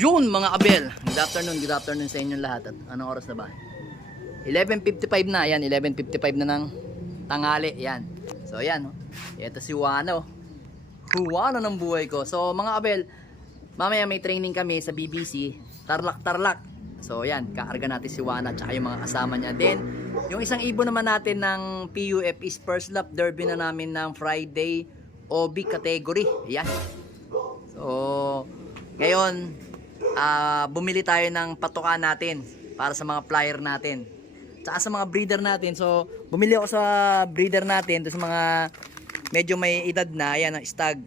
Yun mga abel. Good afternoon, good afternoon sa inyong lahat. At anong oras na ba? 11.55 na. Yan, 11.55 na ng tanghali. Yan. So yan. oh. Ito si Wano. Huwano ng buhay ko. So mga abel, mamaya may training kami sa BBC. Tarlak. So yan, kaarga natin si Wana at yung mga kasama niya. Then, yung isang ibon naman natin ng PUF is first lap derby na namin ng Friday OB category. Yan. So, ngayon, ah bumili tayo ng patuka natin para sa mga flyer natin. Tsaka sa mga breeder natin. So, bumili ako sa breeder natin, doon sa mga medyo may edad na, ayan, ang stag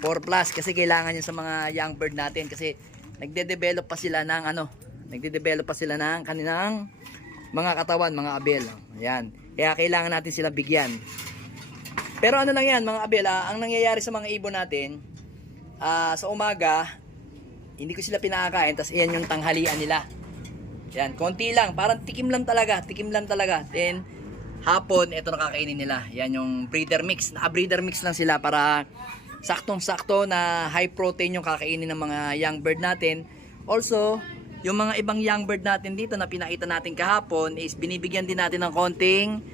4 plus kasi kailangan yun sa mga young bird natin kasi nagde-develop pa sila ng ano, nagde-develop pa sila ng kanilang mga katawan, mga abel. Ayan. Kaya kailangan natin sila bigyan. Pero ano lang yan, mga abel, ah, ang nangyayari sa mga ibon natin, ah, sa umaga, hindi ko sila pinakakain, tapos iyan yung tanghalian nila. Yan, konti lang, parang tikim lang talaga, tikim lang talaga. Then, hapon, ito nakakainin nila. Yan yung breeder mix, naka-breeder mix lang sila para saktong-sakto na high protein yung kakainin ng mga young bird natin. Also, yung mga ibang young bird natin dito na pinakita natin kahapon is binibigyan din natin ng konting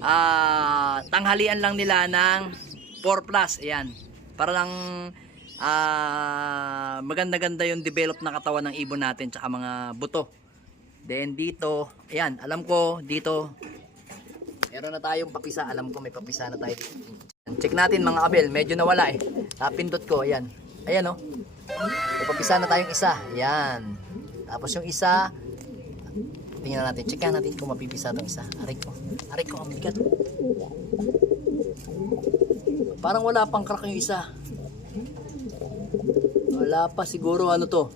ah, tanghalian lang nila ng 4 plus. Ayan. Para lang ah, maganda-ganda yung develop na katawan ng ibon natin tsaka mga buto. Then dito, ayan, alam ko dito meron na tayong papisa. Alam ko may papisa na tayo. Check natin mga abel, medyo nawala eh. Napindot ko, ayan. Ayan oh. May papisa na tayong isa. Ayan. Tapos yung isa, tingnan natin, check natin kung mapipisa itong isa. Aray ko. Aray ko, ang bigat. Parang wala pang crack yung isa. Wala pa siguro ano to.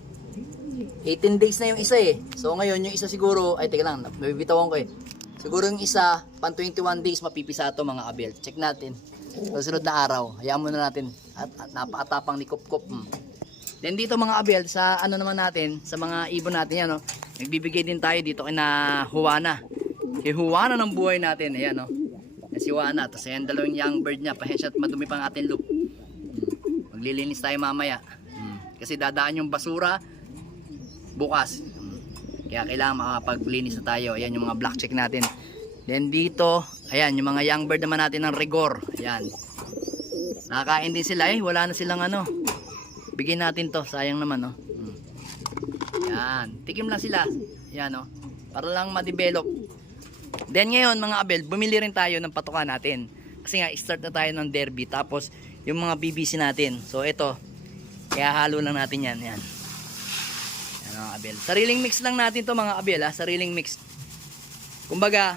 18 days na yung isa eh. So ngayon yung isa siguro, ay teka lang, nabibitawan ko eh. Siguro yung isa, pan 21 days mapipisa to mga abel. Check natin. Susunod na araw, hayaan muna natin. At, at napakatapang ni Kup Kup. Hmm. Then dito mga abel, sa ano naman natin, sa mga ibon natin yan, no? nagbibigay din tayo dito kay na Juana. Si Juana ng buhay natin, ayan no. Yan si Juana, tapos ayan dalawang young bird niya, pahensya at madumi pang ating loop. Hmm. Maglilinis tayo mamaya. Kasi dadaan yung basura bukas. Kaya kailangan makapaglinis na tayo. Ayan yung mga black check natin. Then dito, ayan yung mga young bird naman natin ng rigor. Ayan. Nakakain din sila eh. Wala na silang ano. Bigyan natin to. Sayang naman no. Hmm. Yan. Tikim lang sila. Yan no. Para lang ma-develop. Then ngayon mga abel, bumili rin tayo ng patuka natin. Kasi nga, start na tayo ng derby. Tapos, yung mga BBC natin. So, ito. Kaya halo lang natin yan. Yan. Yan mga abel. Sariling mix lang natin to mga abel ha. Sariling mix. Kumbaga,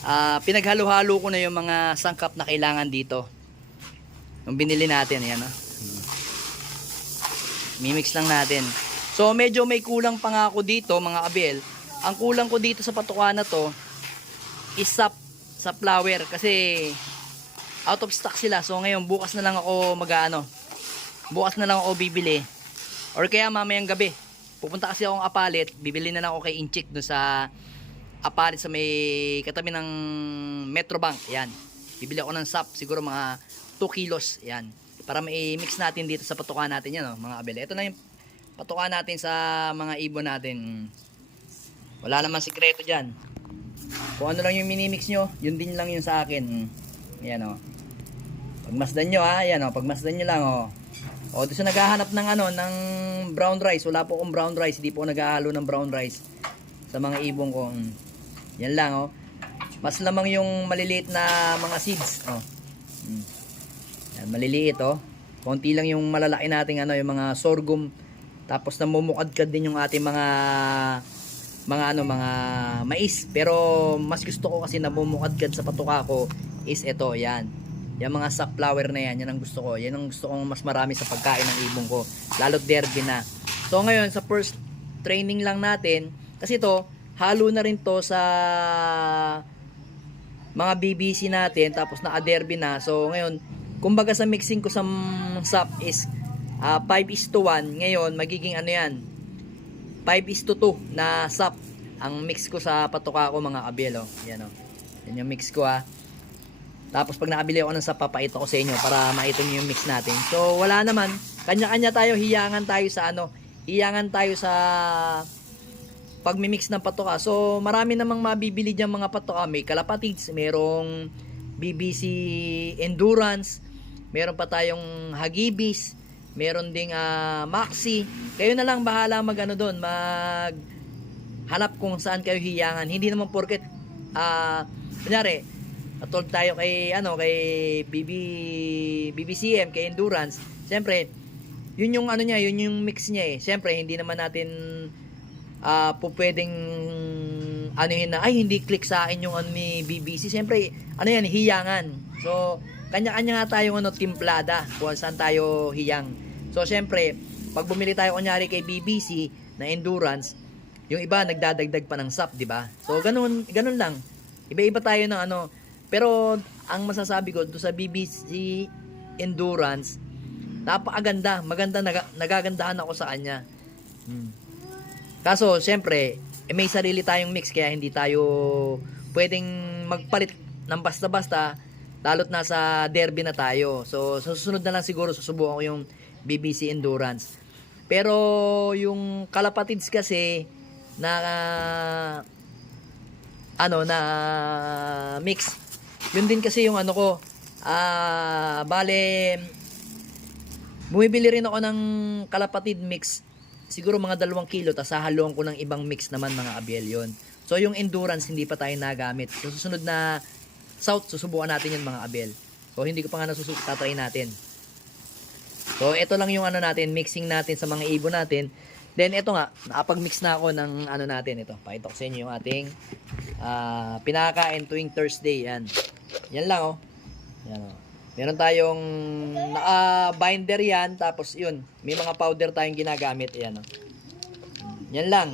ah pinaghalo-halo ko na yung mga sangkap na kailangan dito. Yung binili natin. Yan ha. Mimix lang natin. So, medyo may kulang pa nga ako dito mga abel. Ang kulang ko dito sa patuka na to is sa, sa flower kasi out of stock sila. So, ngayon bukas na lang ako mag-ano. Bukas na lang ako bibili. Or kaya mamayang gabi. Pupunta kasi akong apalit. Bibili na lang ako kay Inchik doon sa apalit sa may katabi ng Metrobank. Yan. Bibili ako ng sap. Siguro mga 2 kilos. Yan. Para mai-mix natin dito sa patuka natin yan. Oh, mga abel. Ito na yung patuka natin sa mga ibon natin. Wala naman sikreto dyan. Kung ano lang yung minimix nyo, yun din lang yun sa akin. Yan o. Pagmasdan nyo ha, yan o. Pagmasdan nyo lang o. O, doon sa naghahanap ng ano, ng brown rice. Wala po akong brown rice. Hindi po ako naghahalo ng brown rice sa mga ibong ko. Mm. Yan lang o. Mas lamang yung maliliit na mga seeds. O. Mm. Yan, maliliit o. Konti lang yung malalaki nating ano, yung mga sorghum. Tapos namumukadkad din yung ating mga mga ano mga mais pero mas gusto ko kasi namumukadkad sa patuka ko is ito yan yung mga sunflower na yan yan ang gusto ko. Yan ang gusto kong mas marami sa pagkain ng ibong ko. Lalo't derby na. So ngayon sa first training lang natin kasi ito halo na rin to sa mga BBC natin tapos naka-derby na. So ngayon kumbaga sa mixing ko sa sap is ah, 5 is to 1 ngayon magiging ano yan? 5 is to 2 na sap ang mix ko sa patuka ko mga kabel oh. yan oh. yan yung mix ko ah tapos pag nakabili ako ng sap papakita ko sa inyo para makita nyo yung mix natin so wala naman kanya-kanya tayo hiyangan tayo sa ano hiyangan tayo sa pagmimix ng patoka. So, marami namang mabibili dyan mga patoka. May kalapatids, merong BBC Endurance, meron pa tayong Hagibis, meron ding ah, Maxi. Kayo na lang bahala mag ano doon, mag hanap kung saan kayo hiyangan. Hindi naman porket ah kunyari, atol tayo kay ano kay BB BBCM kay Endurance. Siyempre, yun yung ano niya, yun yung mix niya eh. Siyempre, hindi naman natin ah po pwedeng ano yun na, ay hindi click sa akin yung ano ni BBC. Siyempre, ano yan, hiyangan. So, kanya-kanya nga tayong ano, timplada kung saan tayo hiyang. So, siyempre, pag bumili tayo kunyari kay BBC na endurance, yung iba nagdadagdag pa ng SAP, di ba? So, ganun, ganun lang. Iba-iba tayo ng ano. Pero, ang masasabi ko, doon sa BBC endurance, napakaganda. Maganda, naga, nagagandahan ako sa kanya. Hmm. Kaso, syempre, eh, may sarili tayong mix kaya hindi tayo pwedeng magpalit ng basta-basta lalo't nasa derby na tayo. So, sa susunod na lang siguro susubukan ko yung BBC Endurance. Pero yung Kalapatids kasi na ano na mix. Yun din kasi yung ano ko. Ah, bale bumibili rin ako ng Kalapatid mix. Siguro mga dalawang kilo tapos hahaluan ko ng ibang mix naman mga abiel yon so yung endurance hindi pa tayo nagamit. So susunod na south susubukan natin yun mga abel so hindi ko pa nga nasusuk tatry natin. So ito lang yung ano natin mixing natin sa mga ibon natin. Then ito nga nakapag-mix na ako ng ano natin ito pakita ko sa inyo yung ating ah, pinakain tuwing Thursday yan yan lang oh yan oh Meron tayong naka-binder yan, tapos yun, may mga powder tayong ginagamit. Ayan, oh. Yan lang.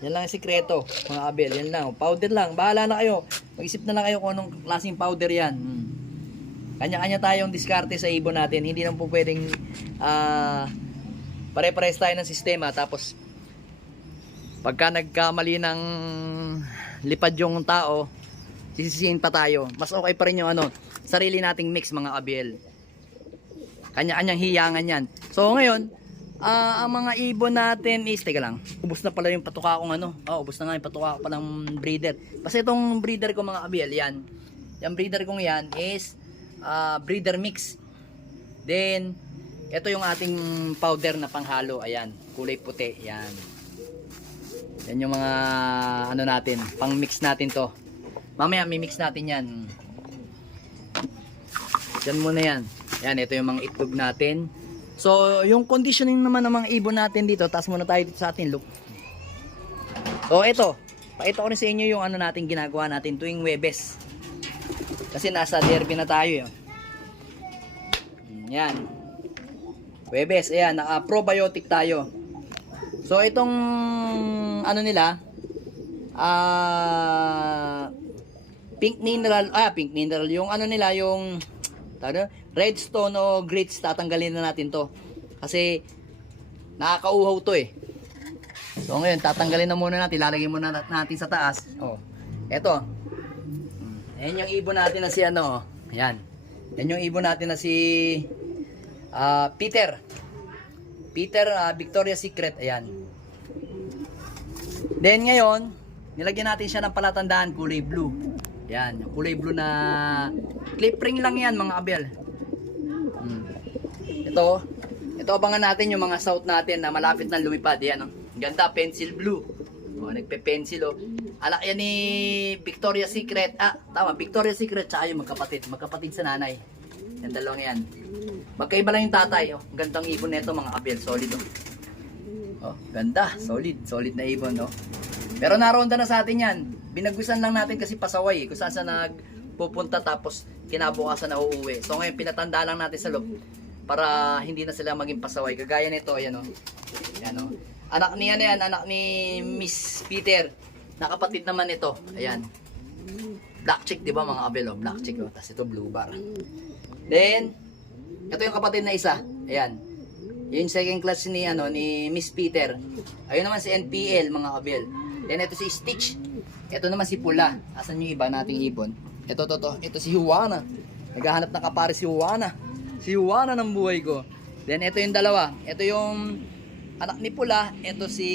Yan lang ang sikreto, mga abel. Yan lang. Powder lang. Bahala na kayo. Mag-isip na lang kayo kung anong klaseng powder yan. Hmm. Kanya-kanya tayong diskarte sa ibon natin. Hindi naman po pwedeng ah, pare-pares tayo ng sistema. Tapos, pagka nagkamali ng lipad yung tao, sisisihin pa tayo. Mas okay pa rin yung ano, sarili nating mix mga abiel. Kanya-kanyang hiyangan yan. So ngayon, ah, ang mga ibon natin is, teka lang, ubos na pala yung patuka kong ano. Oh, ubos na nga yung patuka ko palang breeder. Kasi itong breeder ko mga abiel, yan. Yung breeder kong yan is ah, breeder mix. Then, ito yung ating powder na panghalo. Ayan, kulay puti. Yan. Yan yung mga ano natin, pang mix natin to. Mamaya mi-mix natin yan. Yan muna yan. Yan, ito yung mga itlog natin. So, yung conditioning naman ng mga ibon natin dito, taas muna tayo dito sa atin, look. So, ito. Pakita ko rin sa inyo yung ano natin ginagawa natin tuwing Webes. Kasi nasa derby na tayo. Yun. Yan. Webes, ayan, naka-probiotic tayo. So, itong ano nila, ah, pink mineral, ah, pink mineral, yung ano nila, yung, tawag redstone o grits, tatanggalin na natin to. Kasi, nakakauhaw to eh. So, ngayon, tatanggalin na muna natin, lalagay muna nat- natin sa taas. Oh, eto. Ayan yung ibon natin na si ano, oh. ayan. Yan yung ibon natin na si ah, Peter. Peter ah, Victoria's Secret, ayan. Then ngayon, nilagyan natin siya ng palatandaan kulay blue. Yan, yung kulay blue na clip ring lang yan mga abel. Hmm. Ito, ito abangan natin yung mga south natin na malapit na lumipad. Yan, oh. ganda, pencil blue. Oh, nagpe-pencil oh. Alak yan ni Victoria's Secret. Ah, tama, Victoria's Secret tsaka yung magkapatid. Magkapatid sa nanay. Yan dalawang yan. Magkaiba lang yung tatay. Oh. Ang gandang ibon nito mga abel. Solid oh. Oh, ganda. Solid. Solid na ibon, no? Pero naronda na sa atin yan. Binagusan lang natin kasi pasaway eh. Kung saan sa nagpupunta tapos kinabukasan na uuwi. So ngayon, pinatanda lang natin sa loob para hindi na sila maging pasaway. Kagaya nito, ayan o. Ayan o. Anak ni ano yan, anak ni Miss Peter. Nakapatid naman ito. Ayan. Black chick, di ba mga abel o? Black chick o. Tapos ito blue bar. Then, ito yung kapatid na isa. Ayan. Yung second class ni ano ni Miss Peter. Ayun naman si NPL mga kabel. Then ito si Stitch. Ito naman si Pula. Asan yung iba nating ibon? Ito, to, to. Ito si Juana. Naghahanap ng kapare si Juana. Si Juana ng buhay ko. Then ito yung dalawa. Ito yung anak ni Pula. Ito si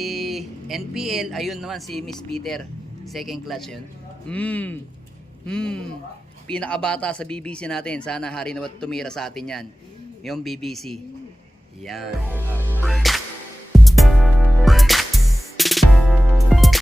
NPL. Ayun naman si Miss Peter. Second clutch yun. Hmm. Hmm. Pinakabata sa BBC natin. Sana hari na tumira sa atin yan. Yung BBC. Yan. Yeah.